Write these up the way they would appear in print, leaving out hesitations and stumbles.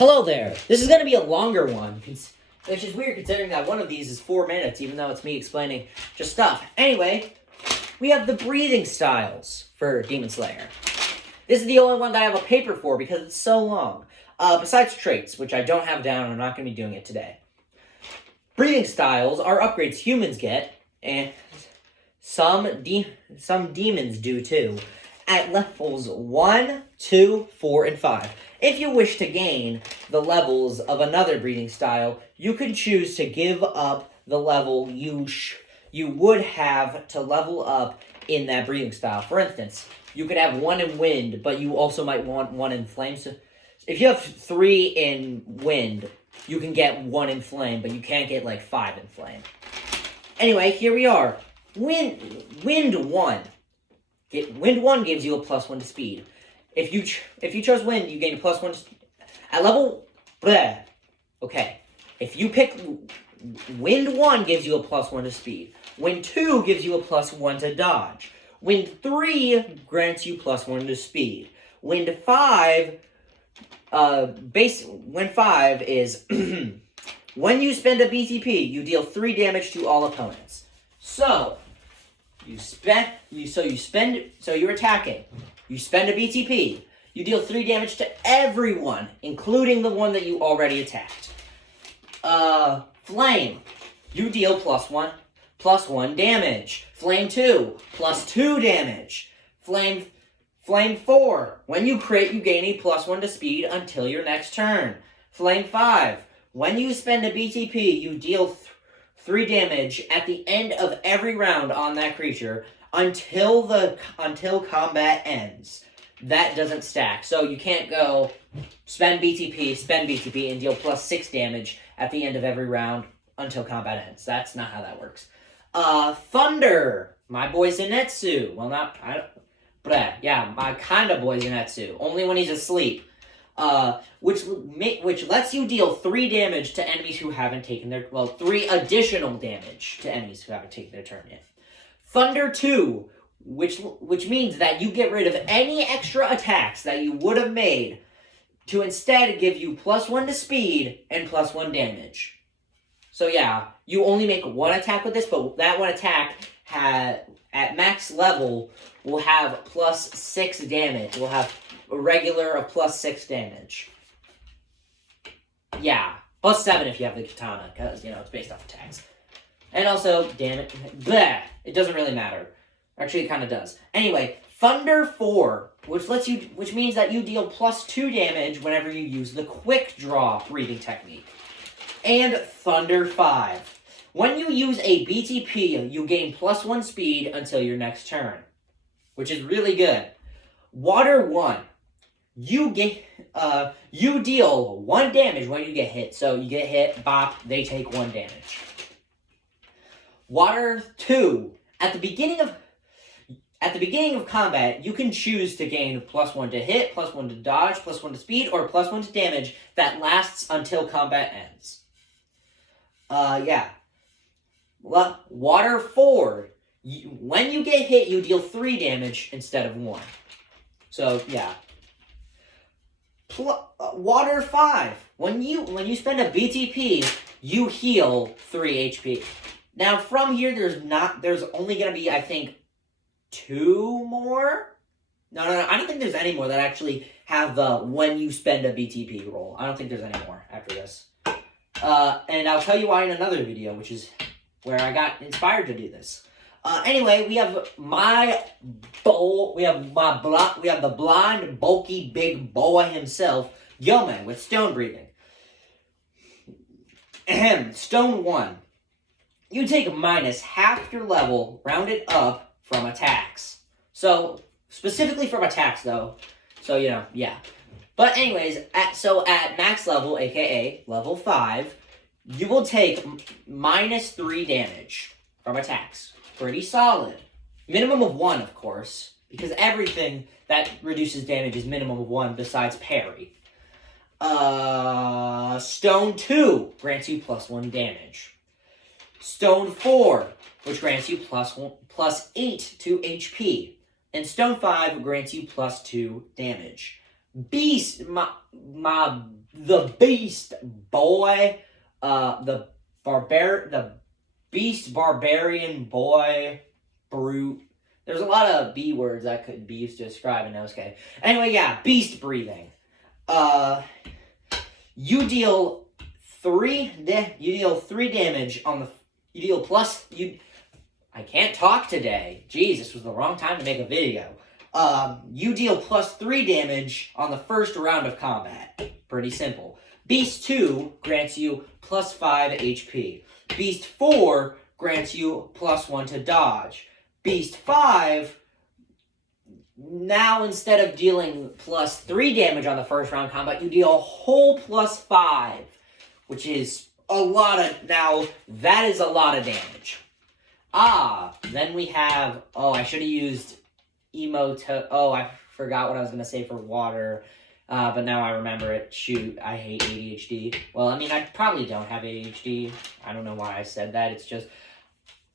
Hello there. This is going to be a longer one, which is weird considering that one of these is 4 minutes, even though it's me explaining just stuff. Anyway, we have the breathing styles for Demon Slayer. This is the only one that I have a paper for because it's so long. Besides traits, which I don't have down, I'm not going to be doing it today. Breathing styles are upgrades humans get, and some demons do too, at levels 1, 2, 4, and 5. If you wish to gain the levels of another breathing style, you can choose to give up the level you would have to level up in that breathing style. For instance, you could have 1 in wind, but you also might want 1 in flame. So if you have 3 in wind, you can get 1 in flame, but you can't get like 5 in flame. Anyway, here we are. Wind 1. Wind 1 gives you a +1 to speed. If you chose wind, you gain a +1 at level. Bleh. Okay. If you pick wind 1, gives you a +1 to speed. Wind 2 gives you a +1 to dodge. Wind 3 grants you +1 to speed. Wind 5. Wind 5 is when you spend a BTP, you deal 3 damage to all opponents. So you're attacking. You spend a BTP. You deal 3 damage to everyone, including the one that you already attacked. Flame. You deal +1 damage. Flame 2, +2 damage. Flame 4. When you crit, you gain a +1 to speed until your next turn. Flame 5. When you spend a BTP, you deal 3 damage at the end of every round on that creature until combat ends. That doesn't stack. So you can't go spend BTP, and deal +6 damage at the end of every round until combat ends. That's not how that works. Thunder. My boy Zenitsu. Well, my kind of boy Zenitsu. Only when he's asleep. Which lets you deal 3 damage to enemies who haven't taken 3 additional damage to enemies who haven't taken their turn yet. Thunder 2, which means that you get rid of any extra attacks that you would have made to instead give you +1 to speed and +1 damage. So yeah, you only make 1 attack with this, but that 1 attack at max level will have +6 damage. Will have a regular of +6 damage. Yeah, +7 if you have the katana, because, it's based off attacks. And also, damn it, bleh, it doesn't really matter. Actually, it kind of does. Anyway, Thunder 4, which means that you deal +2 damage whenever you use the Quick Draw breathing technique. And Thunder 5. When you use a BTP, you gain +1 speed until your next turn, which is really good. Water 1. You deal 1 damage when you get hit. So you get hit, bop, they take 1 damage. Water 2. At the beginning of combat, you can choose to gain +1 to hit, +1 to dodge, +1 to speed, or +1 to damage that lasts until combat ends. Water 4. When you get hit, you deal 3 damage instead of 1. So, yeah. Water 5. When you spend a BTP, you heal 3 HP. Now, from here, there's only going to be, I think, 2 more? No, I don't think there's any more that actually have the when you spend a BTP roll. I don't think there's any more after this. And I'll tell you why in another video, which is where I got inspired to do this. Anyway, we have the blind, bulky, big boa himself, Yome, with stone breathing. Stone 1. You take -half your level, rounded up, from attacks. So, specifically from attacks, though. So, yeah. But anyways, at max level, aka level 5, you will take -3 damage from attacks. Pretty solid. Minimum of 1, of course, because everything that reduces damage is minimum of 1 besides parry. Stone 2 grants you +1 damage. Stone 4, which grants you +8 to HP. And Stone 5 grants you +2 damage. Beast, the Beast Boy, the Beast Barbarian Boy Brute. There's a lot of B words that could be used to describe an okay. Anyway, yeah, Beast Breathing. You deal 3 damage on the. You deal plus you. I can't talk today. Jeez, this was the wrong time to make a video. You deal plus 3 damage on the first round of combat. Pretty simple. Beast 2 grants you plus 5 HP. Beast 4 grants you plus 1 to dodge. Beast 5, now instead of dealing plus 3 damage on the first round combat, you deal a whole plus 5, which is a lot of, now that is a lot of damage. Then we have, I should have used I forgot what I was going to say for water, but now I remember it. Shoot, I hate ADHD. Well, I mean, I probably don't have ADHD. I don't know why I said that. It's just,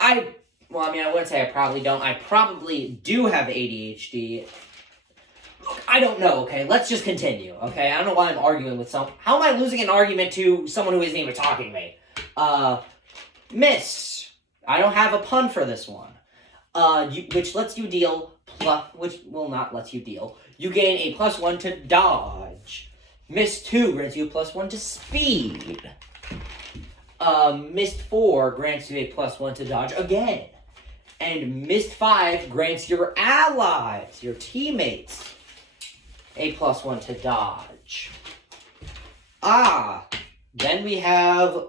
I wouldn't say I probably don't. I probably do have ADHD. Look, I don't know, okay? Let's just continue, okay? I don't know why I'm arguing with how am I losing an argument to someone who isn't even talking to me? Miss. I don't have a pun for this one. Which lets you deal which will not let you deal. You gain a plus 1 to dodge. Mist 2 grants you a plus 1 to speed. Mist 4 grants you a plus 1 to dodge again. And Mist 5 grants your allies, your teammates, a plus 1 to dodge. Then we have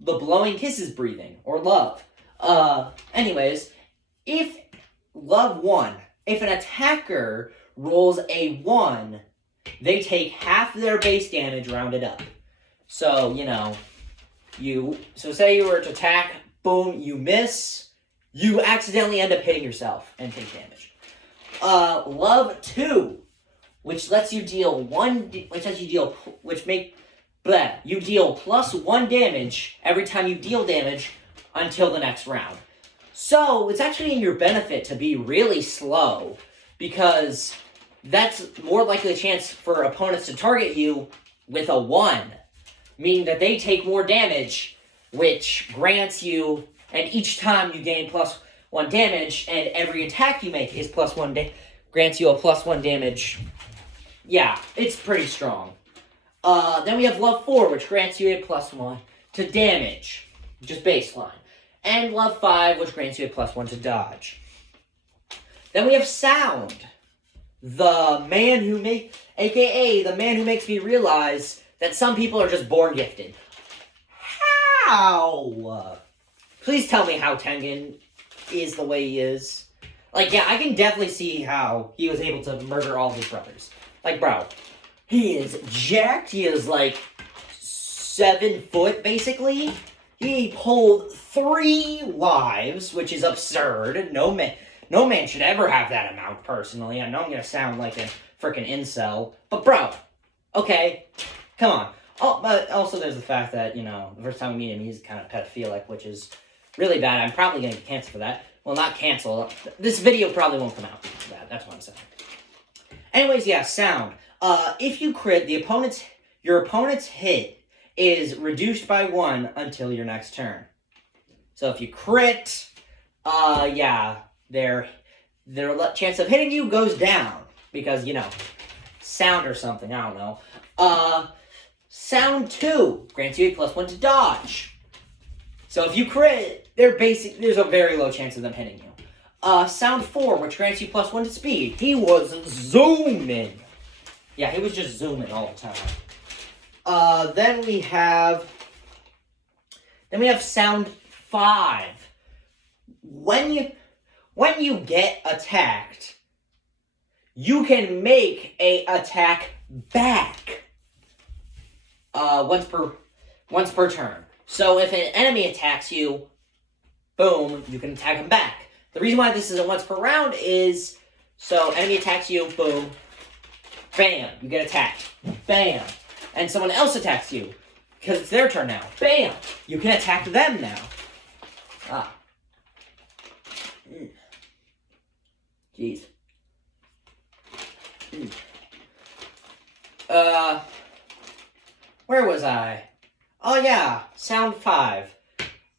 blowing kisses breathing, or love. Anyways, if an attacker rolls a 1, they take half their base damage rounded up. So, say you were to attack, boom, you miss, you accidentally end up hitting yourself and take damage. Love 2, which lets you deal you deal plus 1 damage every time you deal damage until the next round. So, it's actually in your benefit to be really slow, because that's more likely a chance for opponents to target you with a 1, meaning that they take more damage, which grants you, and each time you gain plus 1 damage, and every attack you make is plus 1 grants you a plus 1 damage. Yeah, it's pretty strong. Then we have Love 4, which grants you a plus 1 to damage, just baseline. And Love 5, which grants you a plus 1 to dodge. Then we have Sound, aka the man who makes me realize that some people are just born gifted. How? Please tell me how Tengen is the way he is. I can definitely see how he was able to murder all his brothers. Bro, he is jacked. He is 7 foot, basically. He pulled 3 lives, which is absurd. No man should ever have that amount, personally. I know I'm going to sound like a freaking incel. But, bro, okay, come on. Oh, but also there's the fact that, the first time we meet him, he's kind of pedophilic, which is really bad. I'm probably going to get canceled for that. Well, not cancel. This video probably won't come out for that. That's what I'm saying. Anyways, yeah, Sound. If you crit, your opponent's hit is reduced by 1 until your next turn. So if you crit, their chance of hitting you goes down because, sound or something, I don't know. Sound 2 grants you a plus 1 to dodge. So if you crit, there's a very low chance of them hitting you. Sound 4, which grants you plus 1 to speed. He was zooming. Yeah, he was just zooming all the time. Then we have Sound 5. When you get attacked, you can make a attack back. Once per turn. So if an enemy attacks you, boom, you can attack him back. The reason why this is a once per round is so enemy attacks you, boom, bam, you get attacked, bam, and someone else attacks you because it's their turn now, bam, you can attack them now. Jeez. Where was I? Oh yeah, sound 5.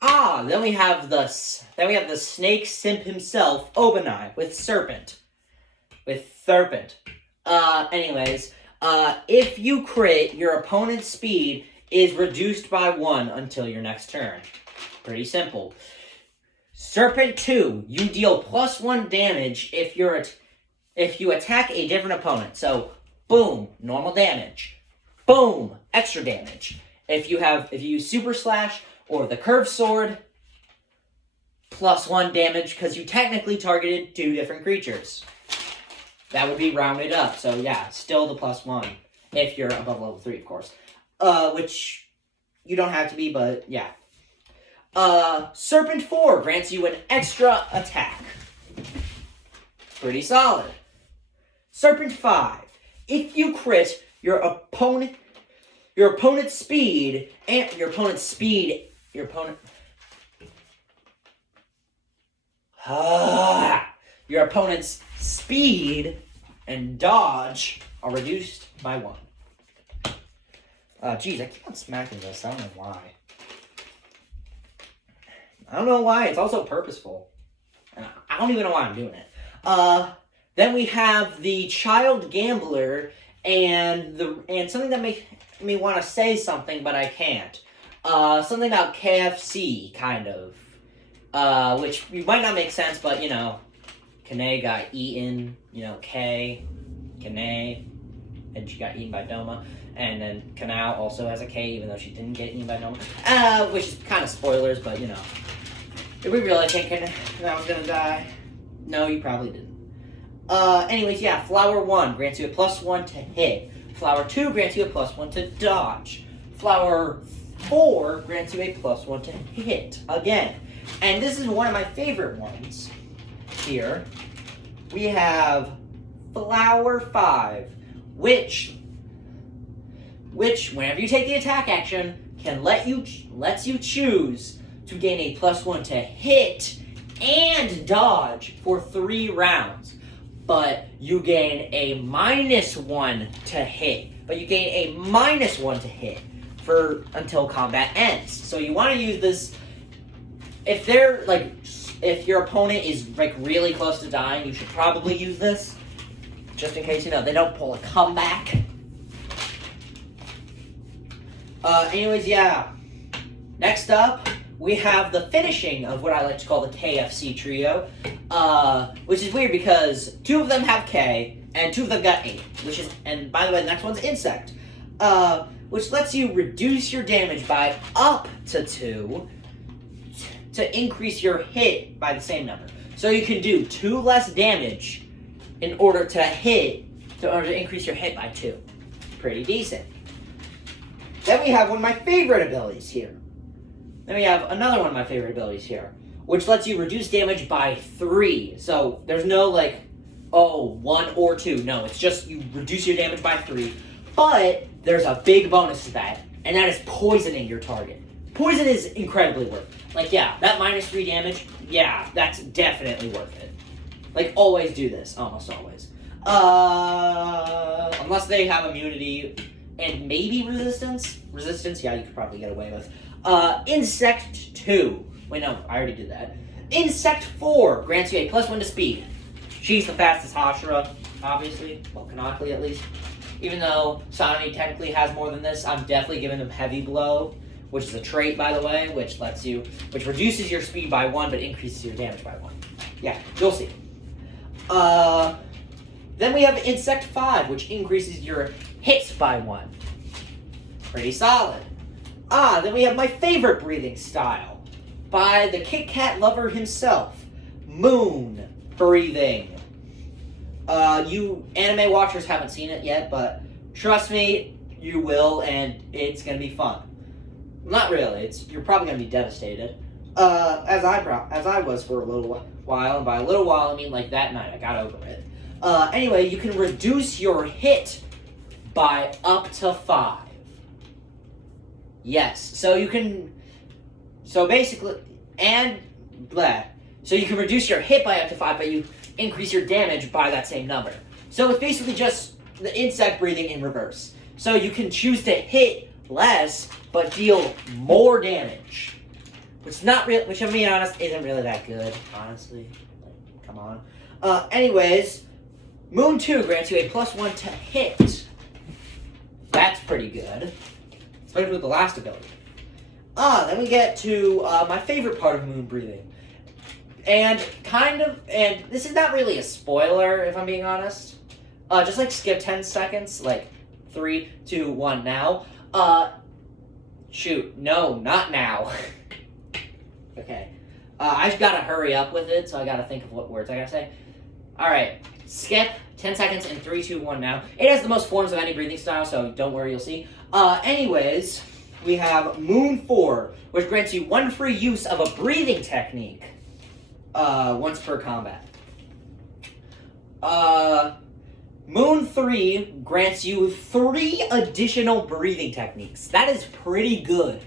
Then we have the snake simp himself, Obanai, with Serpent. Anyways, if you crit, your opponent's speed is reduced by 1 until your next turn. Pretty simple. Serpent 2, you deal +1 damage if you attack a different opponent. So, boom, normal damage. Boom, extra damage. If you use Super Slash or the Curved Sword, +1 damage because you technically targeted 2 different creatures. That would be rounded up. So yeah, still the +1 if you're above level 3, of course. Which you don't have to be, but yeah. Serpent 4 grants you an extra attack. Pretty solid. Serpent 5. If you crit, your opponent's speed and your opponent's speed and dodge are reduced by 1. Geez, I keep on smacking this. I don't know why. It's also purposeful. And I don't even know why I'm doing it. Then we have the Child Gambler and something that makes me want to say something, but I can't. Something about KFC, kind of. Which might not make sense, but, Kanae got eaten, Kanae, and she got eaten by Doma. And then Kanao also has a K, even though she didn't get eaten by Doma. Which is kind of spoilers, but, Did we really think Kanao was gonna die? No, you probably didn't. Anyways, yeah, Flower 1 grants you a +1 to hit. Flower 2 grants you a +1 to dodge. Flower 4 grants you a +1 to hit again. And this is one of my favorite ones here. We have Flower 5, which whenever you take the attack action, lets you choose to gain a +1 to hit and dodge for 3 rounds. But you gain a -1 to hit. Until combat ends. So you want to use this if your opponent is really close to dying, you should probably use this. Just in case, they don't pull a comeback. Anyways, yeah. Next up, we have the finishing of what I like to call the KFC trio. Which is weird because 2 of them have K, and 2 of them got 8. And by the way, the next one's Insect. Which lets you reduce your damage by up to 2 to increase your hit by the same number. So you can do 2 less damage in order to increase your hit by 2. Pretty decent. Then we have one of my favorite abilities here. Which lets you reduce damage by 3. So there's no 1 or 2. No, it's just you reduce your damage by 3. But there's a big bonus to that, and that is poisoning your target. Poison is incredibly worth it. That -3 damage, that's definitely worth it. Always do this, almost always. Unless they have immunity and maybe resistance. Resistance, you could probably get away with. Insect 2. Wait, no, I already did that. Insect 4 grants you a +1 to speed. She's the fastest Hashira, obviously. Well, canonically at least. Even though Sanemi technically has more than this, I'm definitely giving them Heavy Blow, which is a trait, by the way, which reduces your speed by 1, but increases your damage by 1. Yeah, you'll see. Then we have Insect 5, which increases your hits by 1. Pretty solid. Then we have my favorite breathing style by the Kit Kat lover himself, Moon Breathing. You anime watchers haven't seen it yet, but trust me, you will, and it's gonna be fun. Not really. You're probably gonna be devastated, as I was for a little while, and by a little while I mean that night. I got over it. Anyway, you can reduce your hit by up to 5. Yes, so you can reduce your hit by up to 5, but you increase your damage by that same number. So it's basically just the insect breathing in reverse. So you can choose to hit less, but deal more damage. Which not real. Which, I'm being honest, isn't really that good. Honestly, like, come on. Anyways, Moon 2 grants you a +1 to hit. That's pretty good, especially with the last ability. Then we get to my favorite part of Moon breathing, and this is not really a spoiler if I'm being honest. Just like skip 10 seconds, like 3, 2, 1, now. Shoot, no, not now. Okay. I've got to hurry up with it, so I got to think of what words I got to say. Alright, skip 10 seconds and 3, 2, 1 now. It has the most forms of any breathing style, so don't worry, you'll see. Anyways, we have Moon 4, which grants you 1 free use of a breathing technique once per combat. Moon 3 grants you 3 additional breathing techniques. That is pretty good.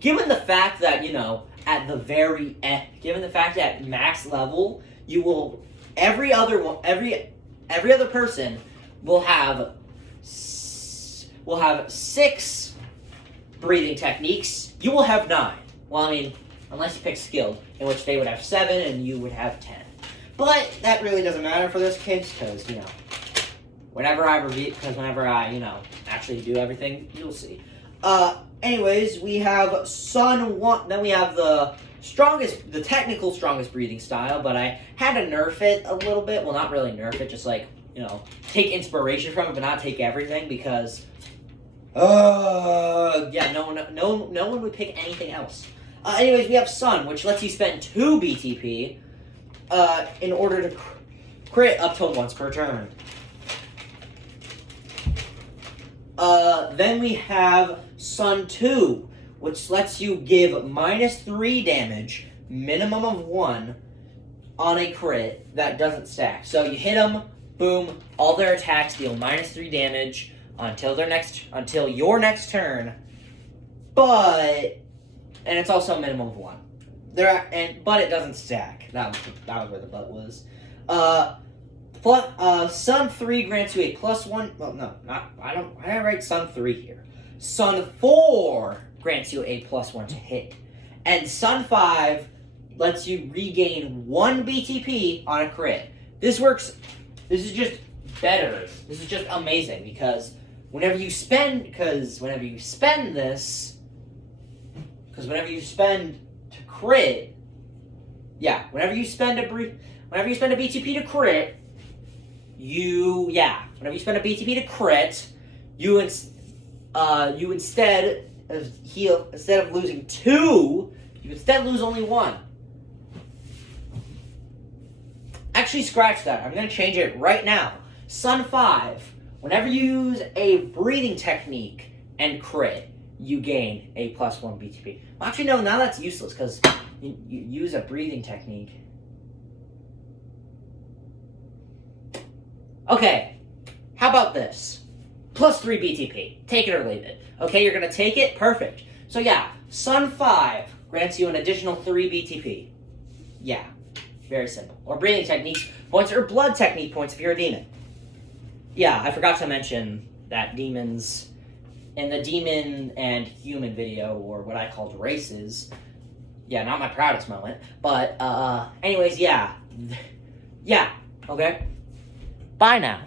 Given the fact that, at the very end, given the fact that at max level, you will, every other person will have 6 breathing techniques. You will have 9. Well, I mean, unless you pick skilled, in which they would have 7 and you would have 10. But that really doesn't matter for this case, because, whenever I, actually do everything, you'll see. Anyways, we have Sun 1, then we have the technical strongest breathing style, but I had to nerf it a little bit. Well, not really nerf it, just take inspiration from it, but not take everything, because, no one would pick anything else. Anyways, we have Sun, which lets you spend 2 BTP, in order to crit up to once per turn. Then we have Sun 2, which lets you give -3 damage, minimum of 1, on a crit that doesn't stack. So you hit them, boom, all their attacks deal -3 damage until your next turn. But, and it's also a minimum of 1. But it doesn't stack. That was where the but was. Sun 3 grants you a +1. Well, no, why did I write Sun 3 here? Sun 4 grants you a +1 to hit. And Sun 5 lets you regain 1 BTP on a crit. This is just better. This is just amazing, because whenever you spend to crit, whenever you spend a BTP to crit, whenever you spend a BTP to crit, you instead of losing 2, you instead lose only 1. Actually, scratch that. I'm going to change it right now. Sun 5, whenever you use a breathing technique and crit, you gain a +1 BTP. Well, actually, no, now that's useless, because you use a breathing technique. Okay, how about this? +3 BTP. Take it or leave it. Okay, you're going to take it? Perfect. So Sun 5 grants you an additional 3 BTP. Yeah, very simple. Or breathing technique points, or blood technique points if you're a demon. Yeah, I forgot to mention that demons, in the demon and human video, or what I called races, not my proudest moment, but anyways, okay. Bye now.